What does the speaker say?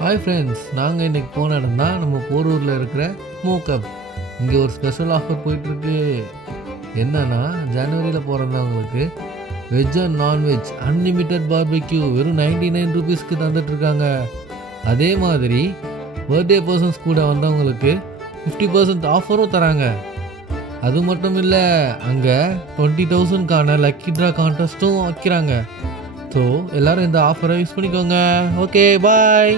Hi friends, நாங்கள் இன்றைக்கி போன இடம் தான் நம்ம போரூரில் இருக்கிற ஸ்மோக்கப். இங்கே ஒரு ஸ்பெஷல் ஆஃபர் போயிட்டுருக்கு. என்னன்னா, ஜனவரியில் பிறந்தவங்களுக்கு veg and non veg unlimited barbecue வெறும் 99 ருபீஸ்க்கு தந்துட்டுருக்காங்க. அதே மாதிரி பர்த்டே பர்சன்ஸ் கூட வந்தவங்களுக்கு 50% ஆஃபரும் தராங்க. அது மட்டும் இல்லை, அங்கே 20,000க்கான லக்கி ட்ரா கான்டெஸ்ட்டும் வைக்கிறாங்க. ஸோ எல்லோரும் இந்த ஆஃபரை யூஸ் பண்ணிக்கோங்க. ஓகே, பாய்.